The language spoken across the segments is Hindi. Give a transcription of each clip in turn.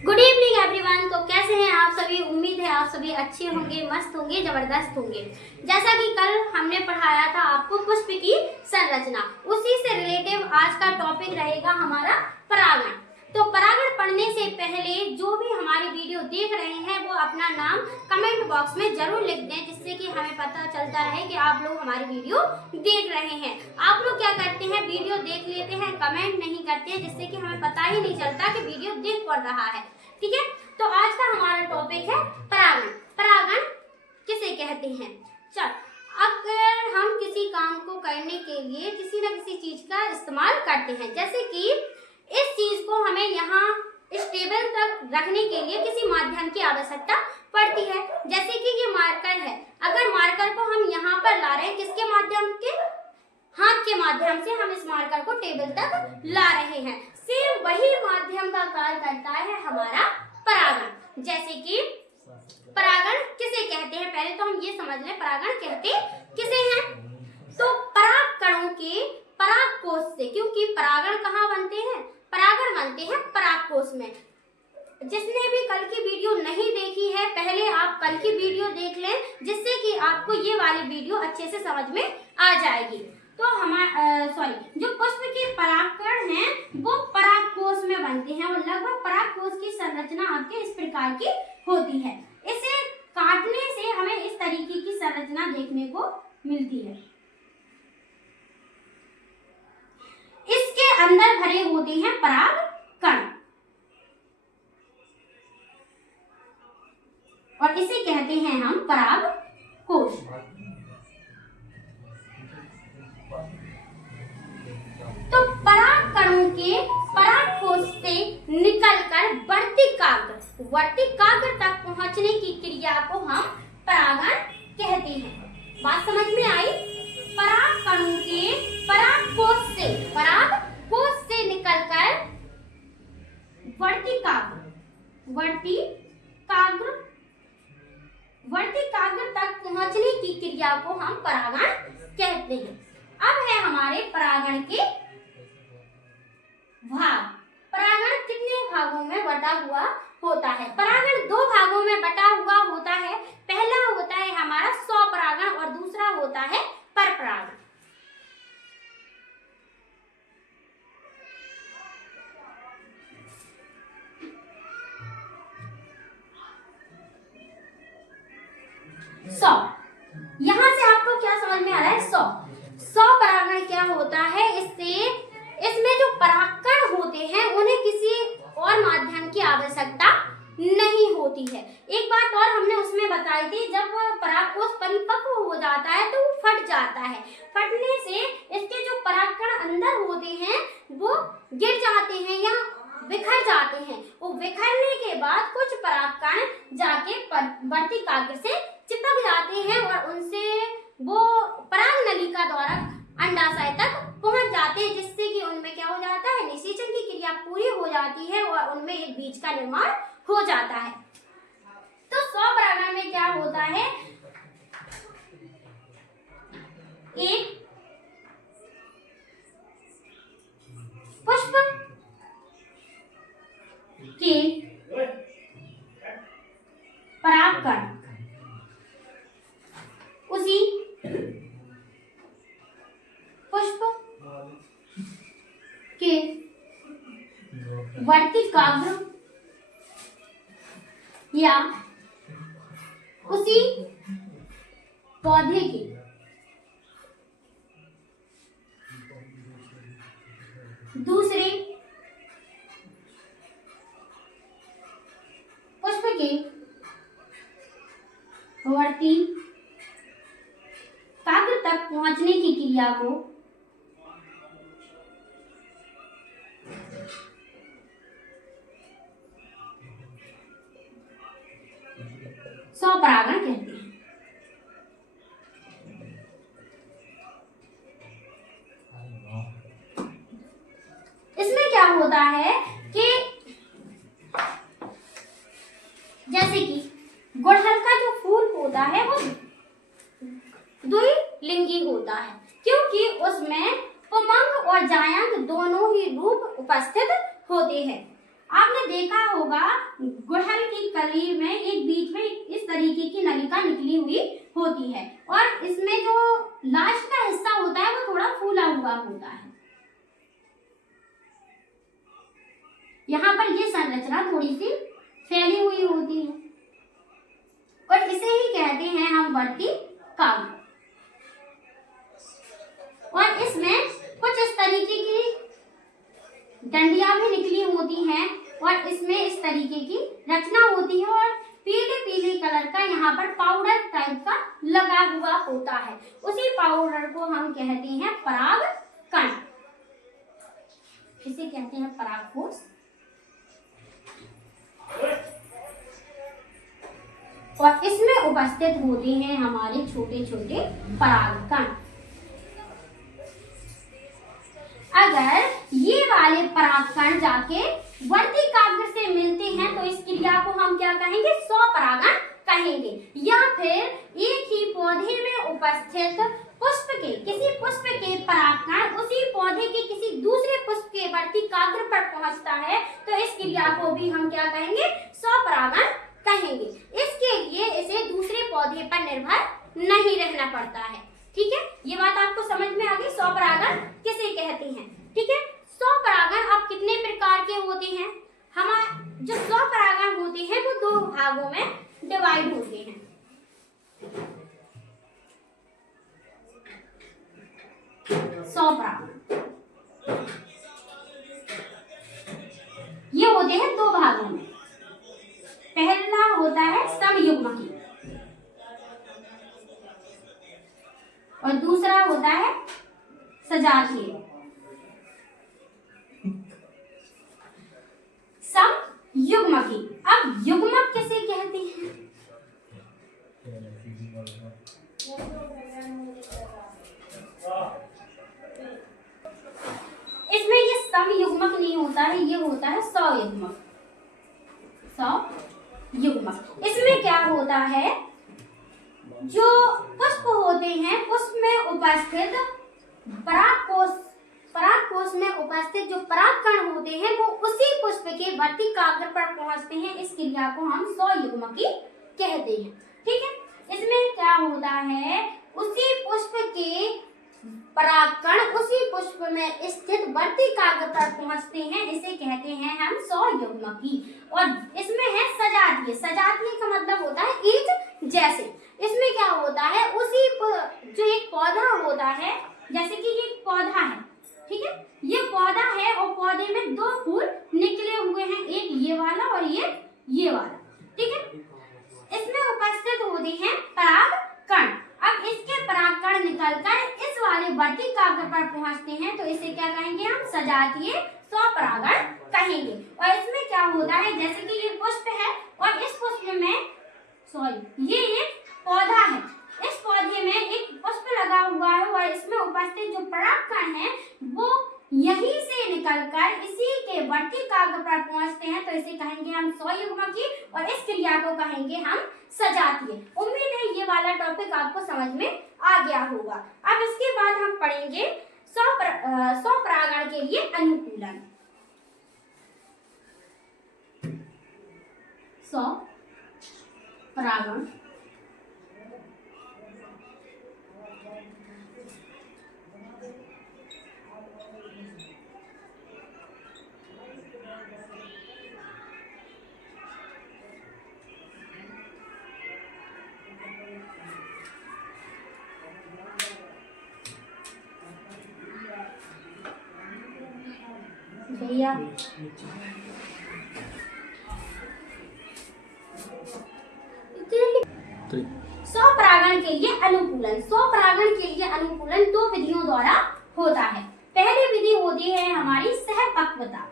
Good evening everyone. तो कैसे हैं आप सभी? उम्मीद है आप सभी अच्छे होंगे, मस्त होंगे, जबरदस्त होंगे। जैसा कि कल हमने पढ़ाया था आपको पुष्प की संरचना, उसी से रिलेटिव आज का टॉपिक रहेगा हमारा परागण। तो परागण पढ़ने से पहले जो भी हमारी वीडियो देख रहे हैं वो अपना नाम कमेंट बॉक्स में जरूर लिख दें, जिससे कि हमें पता चलता रहे कि आप लोग हमारी वीडियो देख रहे हैं। आप लोग क्या करते हैं, वीडियो देख लेते हैं, कमेंट नहीं करते हैं, जिससे कि हमें पता ही नहीं चलता कि वीडियो देख पड़ रहा है। ठीक है, तो आज का हमारा टॉपिक है परागण। परागण किसे कहते हैं? चल, अगर हम किसी काम को करने के लिए किसी न किसी चीज का इस्तेमाल करते हैं, जैसे कि इस चीज को हमें यहाँ इस टेबल तक रखने के लिए किसी माध्यम की आवश्यकता पड़ती है। जैसे कि ये मार्कर है, अगर मार्कर को हम यहाँ पर ला रहे हैं, किसके माध्यम के? हाथ के माध्यम से हम इस मार्कर को टेबल तक ला रहे हैं। सेम वही माध्यम का कार्य करता है हमारा परागण। जैसे कि परागण किसे कहते हैं, पहले तो हम ये समझ लें परागण कहते किसे हैं। तो पराग कणों के परागकोश से, क्योंकि परागण कहाँ बनते हैं? परागण बनते हैं परागकोश में। जिसने भी कल की वीडियो नहीं देखी है, पहले आप कल की वीडियो देख लें, जिससे कि आपको ये वाली वीडियो अच्छे से समझ में आ जाएगी। तो जो पुष्प के परागकण हैं वो परागकोश में बनते हैं और लगभग परागकोश की संरचना आपके इस प्रकार की होती है। इसे काटने से हमें इस तरीके की संरचना देखने को मिलती है। इसके अंदर भरे होते हैं परागकण और इसे कहते हैं हम परागकोश। तो परागकणों के परागकोश से निकलकर वर्तिकाग्र तक पहुंचने की क्रिया को हम परागण कहते हैं। बात समझ में आई? परागकणों के परागकोश से निकलकर वर्तिकाग्र तक पहुंचने की क्रिया को हम परागण कहते हैं। अब है हमारे परागण के भाग। परागण कितने भागों में बटा हुआ होता है? परागण दो भागों में बटा हुआ होता है। पहला होता है हमारा स्वपरागण और दूसरा होता है परपरागण। यहाँ से आपको क्या समझ में आ रहा है? स्वपरागण क्या होता है? इसमें जो परागकण होते हैं उन्हें किसी और माध्यम की आवश्यकता नहीं होती है। एक बात और हमने उसमें बताई थी, जब परागकोश परिपक्व हो जाता है तो वो फट जाता है। फटने से इसके जो परागकण अंदर होते हैं वो गिर जाते हैं या बिखर जाते हैं। वो बिखरने के बाद कुछ परागकण जाके वर्तिकाग्र से चिपक जाते हैं और उनसे वो पराग नलिका द्वारा अंडाशय तक पहुंच जाते हैं, जिससे कि उनमें क्या हो जाता है? निषेचन की क्रिया पूरी हो जाती है और उनमें एक बीज का निर्माण हो जाता है। तो स्वपरागण में क्या होता है? एक पुष्प के परागकण उसी पुष्प के वर्तिकाग्र या उसी पौधे के दूसरे पुष्प के वर्तिकाग्र तक पहुंचने की क्रिया को स्वपरागण कहते हैं। इसमें क्या होता है कि जैसे कि गुड़हल का जो फूल होता है वो द्विलिंगी होता है, क्योंकि उसमें पुमंग और जायंत दोनों ही रूप उपस्थित होते हैं। आपने देखा होगा गुड़हल की कली में एक बीच में इस तरीके की नलिका निकली हुई होती है और इसमें जो लास्ट का हिस्सा होता है वो थोड़ा फूला हुआ होता है। यहाँ पर ये संरचना थोड़ी सी फैली हुई होती है और इसे ही कहते हैं हम वर्तिकाग्र। और इसमें कुछ इस तरीके की डंडियां भी निकली होती हैं और इसमें इस तरीके की रचना होती है और पीले पीले कलर का यहाँ पर पाउडर टाइप का लगा हुआ होता है। उसी पाउडर को हम कहते हैं परागकण, इसे कहते हैं परागकोश। और इसमें उपस्थित होते हैं हमारे छोटे छोटे परागकण। अगर ये वाले परागकण जाके वर्तिकाग्र से मिलते हैं तो इस क्रिया को हम क्या कहेंगे? स्वपरागण कहेंगे। या फिर एक ही पौधे में उपस्थित पुष्प के किसी पुष्प के परागकण उसी पौधे के किसी दूसरे पुष्प के वर्तिकाग्र पर पहुंचता है तो इस क्रिया को भी हम क्या कहेंगे? स्वपरागण कहेंगे। इसके लिए इसे दूसरे पौधे पर निर्भर नहीं रहना पड़ता है। ठीक है, ये बात आपको समझ में आ गई? स्वपरागण किसे कहते हैं? ठीक है, स्वपरागण अब कितने प्रकार के होते हैं? हमारे जो स्वपरागण होते हैं वो दो भागों में डिवाइड होते हैं। स्वपरागण ये होते हैं दो भागों में। पहला होता है समयुग्मकी और दूसरा होता है सजातीय। समयुग्मकी, अब युग्मक किसे कहते हैं? इसमें ये समयुग्मक नहीं होता है, ये होता है सयुग्मक। सयुग्मक इसमें क्या होता है? जो पुष्प होते हैं पुष्प में उपस्थित परागकोश में उपस्थित जो परागकण होते हैं वो उसी पुष्प के वर्तिकाग्र पर पहुंचते हैं। इस क्रिया को हम स्वयुग्मकी कहते हैं। ठीक है, इसमें क्या होता है? उसी पुष्प के परागकण उसी पुष्प में स्थित वर्तिकाग्र पर पहुंचते हैं, इसे कहते हैं हम स्वयुग्मकी। और इसमें है सजातीय। सजातीय का मतलब होता है एक जैसे। इसमें क्या होता है? उसी जो एक पौधा होता है, जैसे कि ये पौधा है, ठीक है, ये पौधा है और पौधे में दो फूल निकले हुए हैं, एक ये वाला और ये वाला। ठीक है, इसमें उपस्थित होते हैं परागकण। अब इसके परागकण निकलकर इस वाले वर्तिकाग्र पर पहुंचते हैं तो इसे क्या कहेंगे? हम सजातीय स्वपरागण कहेंगे। और इसमें क्या होता है? जैसे कि ये पुष्प है और इस पुष्प में ये एक पौधा है, इस पौधे में एक पुष्प लगा हुआ है और इसमें उपस्थित जो परागकण है वो यहीं से निकलकर इसी के वर्तिकाग्र पर पहुंचते हैं तो इसे कहेंगे हम स्वयुग्मकी और इस क्रिया को कहेंगे हम सजातीय। उम्मीद है ये वाला टॉपिक आपको समझ में आ गया होगा। अब इसके बाद हम पढ़ेंगे स्वपरागण के लिए अनुकूलन। स्वपरागण भैया स्वपरागण के लिए अनुकूलन। स्वपरागण के लिए अनुकूलन दो विधियों द्वारा होता है। पहली विधि होती है हमारी सहपक्वता।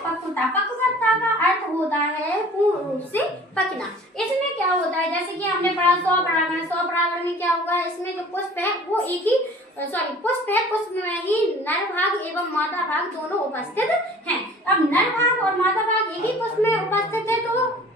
पक्वता का अर्थ होता है पूर्ण रूप से पकना। इसमें क्या होता है? जैसे कि हमने पढ़ा स्वपरागण में क्या होगा? इसमें जो पुष्प है वो एक ही पुष्प में ही नर भाग एवं मादा भाग दोनों उपस्थित हैं। अब नर भाग और मादा भाग एक ही पुष्प में उपस्थित है तो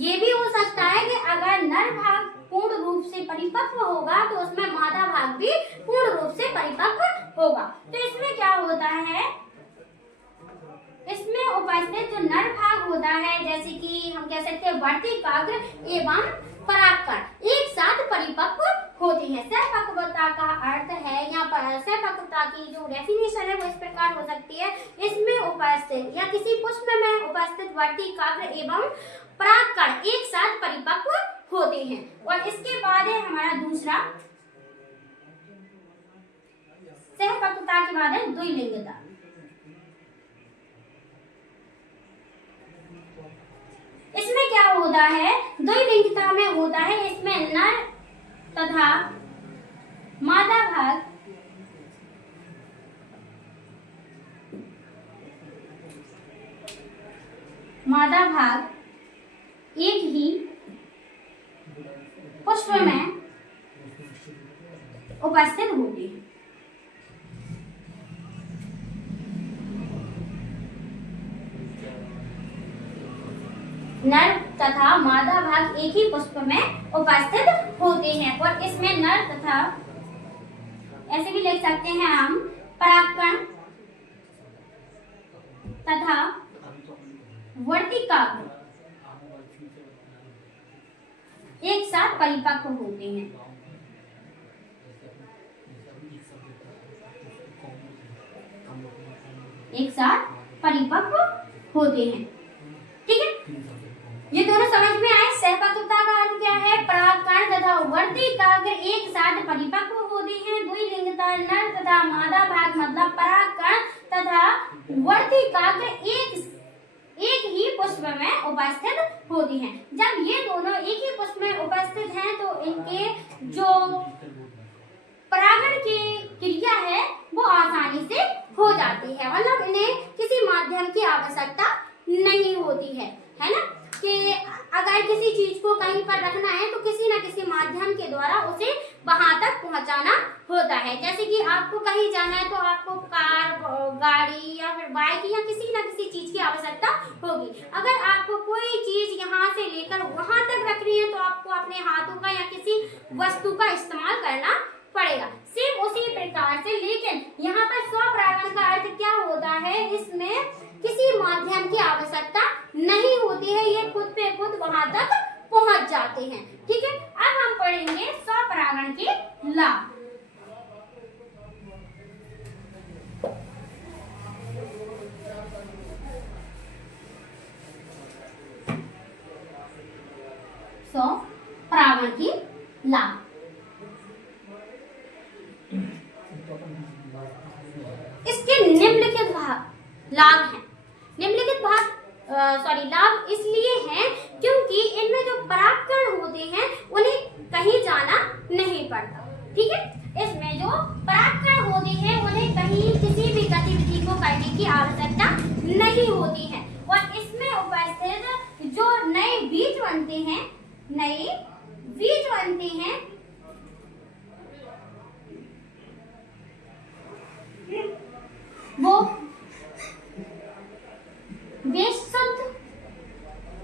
ये भी हो सकता है कि अगर नर भाग पूर्ण रूप से परिपक्व होगा तो उसमें मादा भाग भी पूर्ण रूप से परिपक्व होगा। तो इसमें क्या होता है, इसमें उपस्थित जो नर भाग होता है, जैसे कि हम कह सकते हैं वर्तिकाग्र एवं परागकण एक साथ परिपक्व होते हैं। सहपक्वता का अर्थ है, यहाँ पर सहपक्वता की जो डेफिनेशन है वो इस प्रकार हो सकती है, इसमें उपस्थित या किसी पुष्प में उपस्थित वर्तिकाग्र एवं परागकण एक साथ परिपक्व होते हैं। और इसके बाद है हमारा दूसरा, सहपक्वता के बाद है द्विलिंगता। इसमें क्या होता है, द्विलिंगता में होता है, इसमें नर तथा मादा भाग एक ही पुष्प में उपस्थित होते हैं। नर तथा मादा भाग एक ही पुष्प में उपस्थित होते हैं। और इसमें नर तथा, ऐसे भी लिख सकते हैं हम, परागकण तथा वर्तिकाग्र एक साथ परिपक्व होते हैं। एक साथ परिपक्व होते हैं। ठीक है, ये दोनों समझ में आए। सहपक्वता का अर्थ क्या है, परागकण तथा वर्तिकाग्र एक साथ परिपक्व होते हैं। द्विलिंगता, नर तथा मादा भाग मतलब परागकण तथा वर्तिकाग्र एक ही पुष्प में उपस्थित होती हैं। जब ये दोनों एक ही पुष्प में उपस्थित हैं तो इनके जो परागण की क्रिया है वो आसानी से हो जाती है, मतलब इन्हें किसी माध्यम की आवश्यकता नहीं होती है ना, कि अगर किसी चीज को कहीं पर रखना है तो किसी न किसी माध्यम के द्वारा उसे वहां तक पहुंचाना होता है। जैसे कि आपको कहीं जाना है तो आपको कार, गाड़ी या फिर बाइक या किसी न किसी चीज की आवश्यकता होगी। अगर आपको कोई चीज यहाँ से लेकर वहां तक रखनी है तो आपको अपने हाथों का या किसी वस्तु का इस्तेमाल करना पड़ेगा। सेम उसी प्रकार से, लेकिन यहाँ पर स्वपरागण का अर्थ क्या होता है, इसमें किसी माध्यम की आवश्यकता नहीं होती है, ये खुद पे खुद वहां तक पहुंच जाते हैं। ठीक है, अब हम पढ़ेंगे स्वपरागण के लाभ। स्वपरागण के लाभ, इसके निम्नलिखित लाभ हैं। निम्नलिखित लाभ इसलिए हैं क्योंकि इनमें जो परागकण होते हैं उन्हें कहीं जाना नहीं पड़ता। ठीक है, इसमें जो परागकण होते हैं उन्हें कहीं किसी भी गतिविधि को करने की आवश्यकता नहीं होती है। और इसमें उपस्थित जो नए बीज बनते हैं वो वे शुद्ध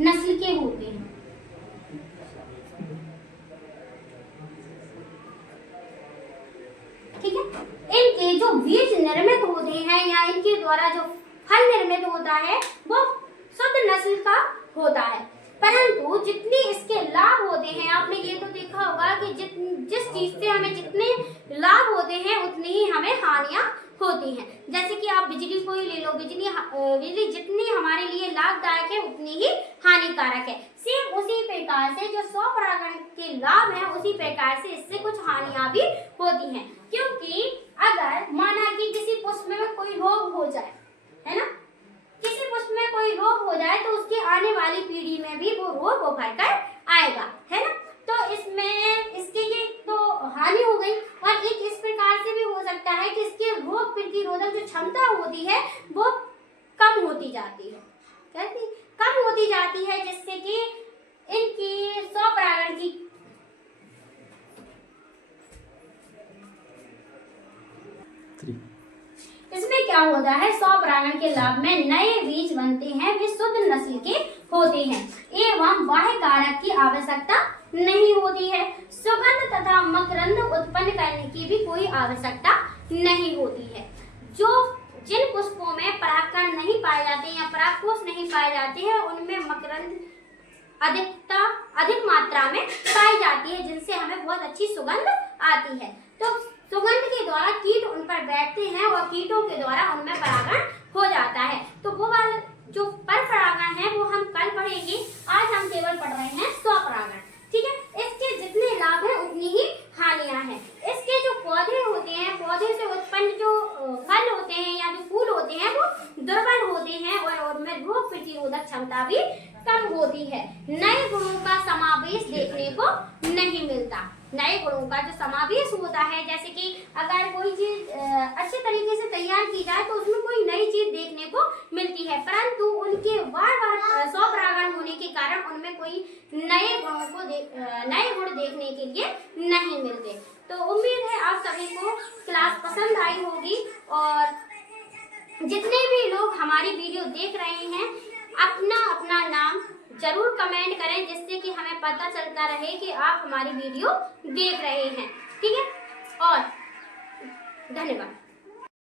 नस्ल के होते हैं। ठीक है, इनके जो बीज निर्मित होते हैं या इनके द्वारा जो फल निर्मित होता है वो शुद्ध नस्ल का होता है। परंतु जितनी इसके लाभ होते हैं, आपने ये तो देखा होगा कि जिस चीज से हमें जितने लाभ होते हैं उतनी ही हमें हानियां होती हैं। जैसे कि आप बिजली को ही ले लो, बिजली जितनी हमारे लिए लाभदायक है उतनी ही हानिकारक है। सेम उसी प्रकार से जो स्वपरागण के लाभ हैं उसी प्रकार से इससे कुछ हानियां भी होती हैं। क्योंकि अगर माना कि किसी पुष्प में कोई रोग हो जाए, है ना, किसी पुष्प में कोई रोग हो जाए तो उसकी आने वाली पीढ़ी में भी वो रोग उभर कर आएगा, है ना। तो इसमें इसके ये तो हानि हो गई। और एक इस प्रकार से भी हो सकता है कि इसके रोग प्रतिरोधक जो क्षमता होती है वो कम होती जाती है, कैसे कम होती जाती है, जिससे कि इनकी स्वपरागण की इसमें क्या होता है, स्वपरागण के लाभ में नए बीज बनते हैं, वे शुद्ध नस्ल के होते हैं एवं बाह्य कारक की आवश्यकता नहीं होती है। सुगंध तथा मकरंद उत्पन्न करने की भी कोई आवश्यकता नहीं होती है। जिन पुष्पों में परागकण नहीं पाए जाते या परागकोश नहीं पाए जाते हैं, उनमें मकरंद अधिक मात्रा में पाई जाती है, जिनसे हमें बहुत अच्छी सुगंध आती है। तो सुगंध के द्वारा कीट उन पर बैठते हैं और कीटों के द्वारा उनमें परागण हो जाता है। तो वो वाला जो पर परागण है वो हम कल पढ़ेंगे। आज हम केवल पढ़ रहे हैं स्वपरागण। ठीक है, इसके जितने लाभ हैं उतनी ही हानियां हैं। इसके जो पौधे होते हैं, पौधे से उत्पन्न जो फल होते हैं या जो फूल होते हैं वो दुर्बल होते हैं और उनमें रोग प्रतिरोधक क्षमता भी कम होती है। नए गुणों का समावेश देखने को नहीं मिलता। नए गुणों का जो समावेश होता है, जैसे कि अगर कोई चीज अच्छे तरीके से तैयार की जाए तो उसमें कोई नई चीज देखने को मिलती है, परंतु उनके बार बार स्वपरागण होने के कारण उनमें कोई नए गुण देखने के लिए नहीं मिलते। तो उम्मीद है आप सभी को क्लास पसंद आई होगी और जितने भी लोग हमारी वीडियो देख रहे हैं अपना अपना नाम जरूर कमेंट करें, जिससे कि हमें पता चलता रहे कि आप हमारी वीडियो देख रहे हैं। ठीक है, और धन्यवाद।